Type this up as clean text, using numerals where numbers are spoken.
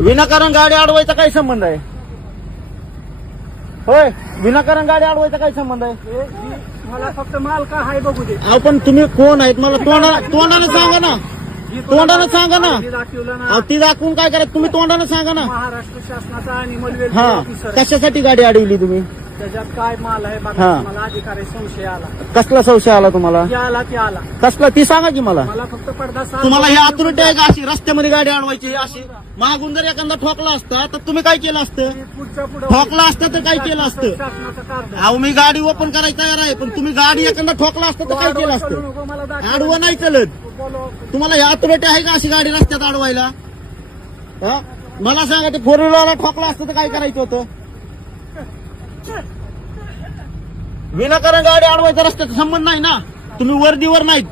विनाकारण गाडी अडवायचा काय संबंध आहे? होय, विनाकारण गाडी अडवायचा काय संबंध आहे? मला फक्त माल का आहे बघू दे. अहो पण तुम्ही कोण आहेत मला तोंडाने सांगा ना. तोंडाने सांगा ना. दाखवलं ना. अहो ती दाखवून काय करायचं तुम्ही तोंडाने सांगा ना. महाराष्ट्र शासनाचा अॅनिमल हा, ऑफिसर कशासाठी गाडी अडवली तुम्ही? त्याच्यात काय माल आहे हा. बघा. मला अधिकारी संशय आला. कसला संशय आला तुम्हाला? जे आला ते आला. कसला ती सांगा की मला. मला फक्त पडदा तुम्हाला हे अथॉरिटी आहे का अशी रस्त्यामध्ये गाडी अडवायची? ही अशी मागून जर एखादा ठोकला असता तर तुम्ही काय केलं असतं? पुढच्या पुढे ठोकला असतं तर काय केलं असतं? शासनाचं कार्ड अहो मी गाडी ओपन करायला तयार आहे, पण तुम्ही गाडी एखादा ठोकला असतं तर काय केलं असतं? नको मला दाखव. अडवं नाही चलत. बोलो. तुम्हाला हे अथॉरिटी आहे का अशी गाडी रस्त्यात अडवायला? हा? मला सांगा ते फोर व्हीलरला ठोकला असतं तर काय करायचं होतं? विनाकारण गाडी अडवायचा रस्त्याचा संबंध नाही ना. तुम्ही वर्दीवर नाहीत.